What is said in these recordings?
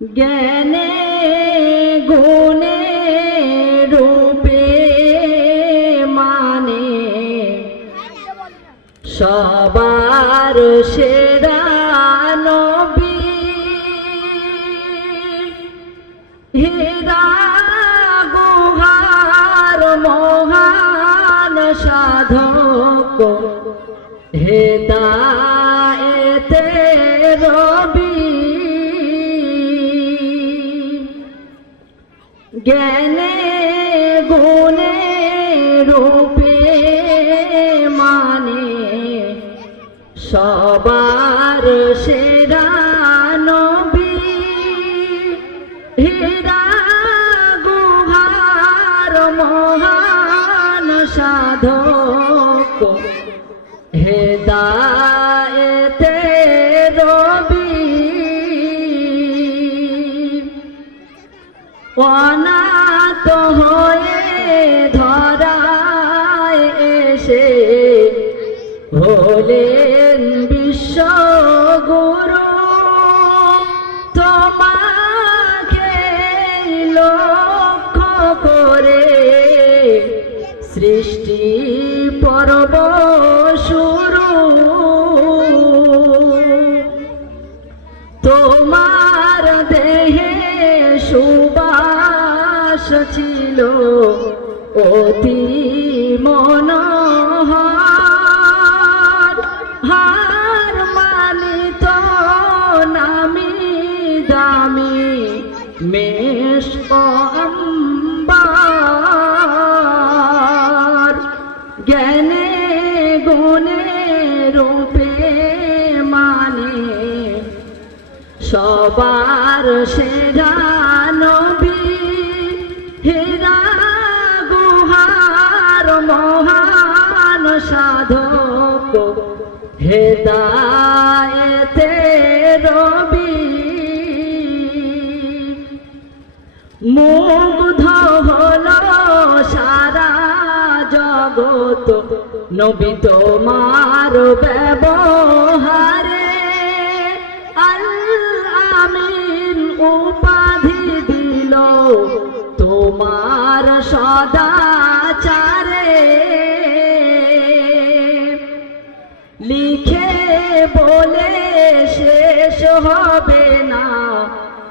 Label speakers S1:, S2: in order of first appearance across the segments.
S1: জ্ঞানে গুণে রূপে মানে সবার সেরা নবী। হীরা গুহার মহান সাধক হেদায়েতে জ্ঞানে গুণে রূপে মানে সবার সেরা নবী। হীরা গুহার মহান সাধক। হেদায়েতে অনাথ হয়ে ধরায় এসে হলেন বিশ্বগুরু। তোমাকে লক্ষ্য করে সৃষ্টি পর্ব সুবাস ছিল অতি মনোহর। হার মানিত নামি দামি, মেষ অম্বার জ্ঞানে গুণে রূপে মানে সবার সেরা হেরা গুহার মহান সাধক। হেদায়েতে রবি। মুগ্ধ হলো সারা জগত, নবী তোমার ব্যবহারে। আল আমিন উপাধি দিল। বলে শেষ হবে না।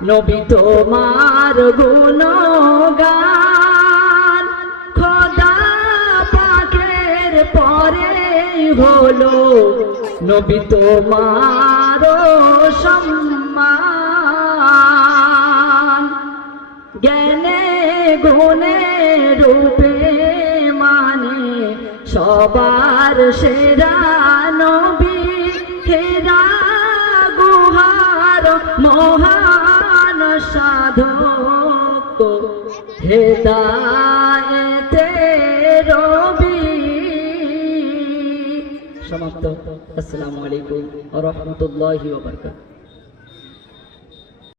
S1: নবী তোমার গুণগান। খোদা পাকের পরে হলো নবী তোমার সম্মান। জ্ঞানে গুণে রূপে মানে সবার সেরা নবী। সাধক হেদায়েতে রবি। সমাপ্ত। আসসালামু আলাইকুম ওয়া রাহমাতুল্লাহি ওয়া বারাকাতুহু।